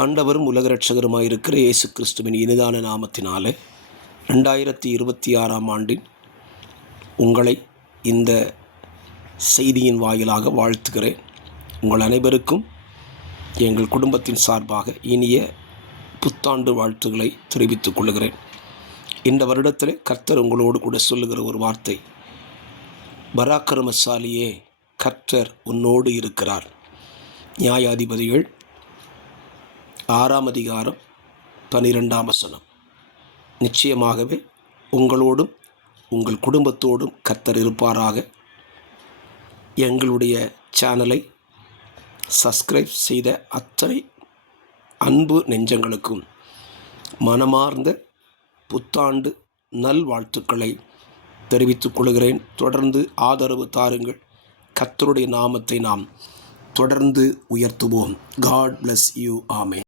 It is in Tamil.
ஆண்டவரும் உலக இரட்சகருமாயிருக்கிற இயேசு கிறிஸ்துவின் இனிதான நாமத்தினாலே 2026ஆம் ஆண்டின் உங்களை இந்த செய்தியின் வாயிலாக வாழ்த்துகிறேன். உங்கள் அனைவருக்கும் எங்கள் குடும்பத்தின் சார்பாக இனிய புத்தாண்டு வாழ்த்துக்களை தெரிவித்துக் கொள்கிறேன். இந்த வருடத்தில் கர்த்தர் உங்களோடு கூட சொல்லுகிற ஒரு வார்த்தை, பராக்கிரமசாலியே, கர்த்தர் உன்னோடு இருக்கிறார். நியாயாதிபதிகள் 6ஆம் அதிகாரம் 12ஆம் வசனம். நிச்சயமாகவே உங்களோடும் உங்கள் குடும்பத்தோடும் கர்த்தர் இருப்பாராக. எங்களுடைய சேனலை சப்ஸ்கிரைப் செய்த அத்தனை அன்பு நெஞ்சங்களுக்கும் மனமார்ந்த புத்தாண்டு நல்வாழ்த்துக்களை தெரிவித்துக் கொள்கிறேன். தொடர்ந்து ஆதரவு தாருங்கள். கர்த்தருடைய நாமத்தை நாம் தொடர்ந்து உயர்த்துவோம். God bless you. ஆமென்.